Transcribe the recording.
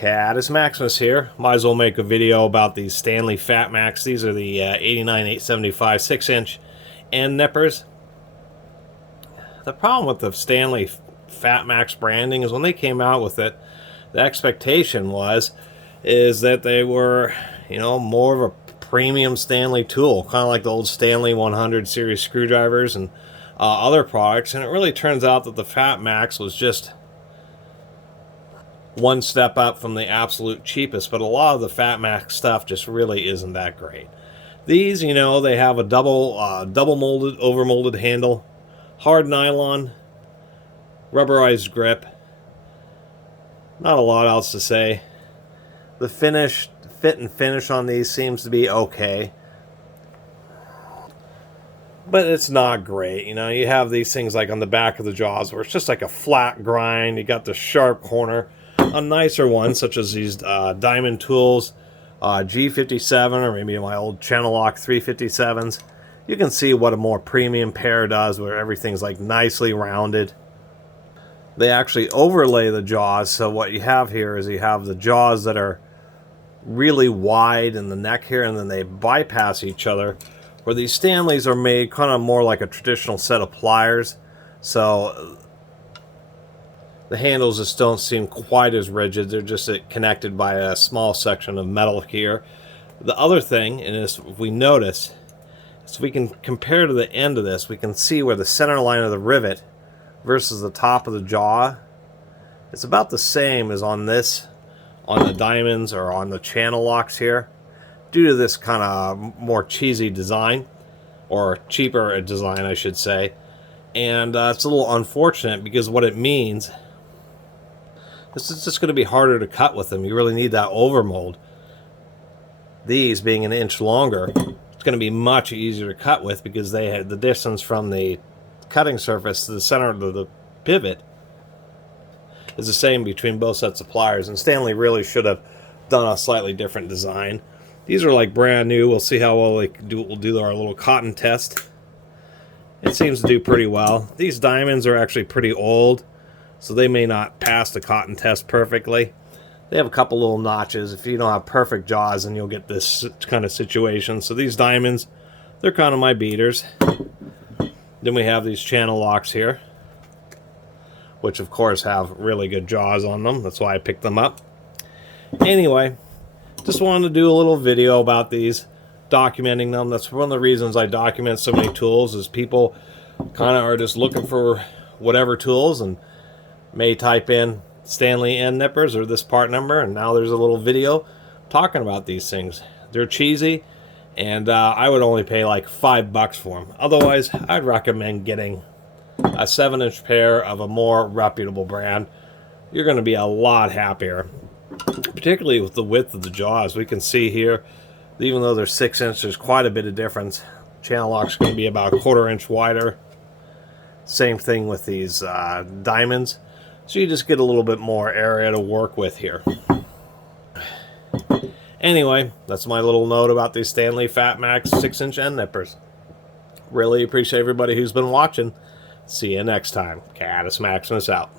Catus Maximus here. Might as well make a video about these Stanley FatMax. These are the 89-875 6-inch end nippers. The problem with the Stanley FatMax branding is when they came out with it, the expectation is that they were, more of a premium Stanley tool, kind of like the old Stanley 100 series screwdrivers and other products. And it really turns out that the FatMax was just one step up from the absolute cheapest, but a lot of the FatMax stuff just really isn't that great. These, they have a double molded, over molded handle, hard nylon, rubberized grip. Not a lot else to say. The fit and finish on these seems to be okay, but it's not great. You have these things like on the back of the jaws where it's just like a flat grind. You got the sharp corner. On nicer ones, such as these diamond tools, G57, or maybe my old channel lock 357s, you can see what a more premium pair does, where everything's like nicely rounded. They actually overlay the jaws, so what you have here is you have the jaws that are really wide in the neck here, and then they bypass each other, where these Stanleys are made kind of more like a traditional set of pliers, so the handles just don't seem quite as rigid. They're just connected by a small section of metal here. The other thing, and if we notice, is if we can compare to the end of this, we can see where the center line of the rivet versus the top of the jaw, it's about the same as on this, on the diamonds or on the channel locks here, due to this kind of more cheesy design, or cheaper design, I should say. And it's a little unfortunate, because what it means, this is just going to be harder to cut with them. You really need that overmold. These being an inch longer, it's going to be much easier to cut with, because they had the distance from the cutting surface to the center of the pivot is the same between both sets of pliers, and Stanley really should have done a slightly different design. These are like brand new. We'll see how well we'll do our little cotton test. It seems to do pretty well. These diamonds are actually pretty old, so they may not pass the cotton test perfectly. They have a couple little notches. If you don't have perfect jaws, then you'll get this kind of situation. So these diamonds, they're kind of my beaters. Then we have these channel locks here, which of course have really good jaws on them. That's why I picked them up. Anyway, just wanted to do a little video about these, documenting them. That's one of the reasons I document so many tools, is people kind of are just looking for whatever tools and may type in Stanley end nippers or this part number, and now there's a little video talking about these things. They're cheesy, and I would only pay like $5 for them. Otherwise, I'd recommend getting a 7-inch pair of a more reputable brand. You're going to be a lot happier, particularly with the width of the jaws. We can see here, even though they're 6-inch, there's quite a bit of difference. Channel lock's going to be about a 1/4 inch wider. Same thing with these diamonds. So you just get a little bit more area to work with here. Anyway, that's my little note about these Stanley FatMax 6-inch end nippers. Really appreciate everybody who's been watching. See you next time. Catus Maximus out.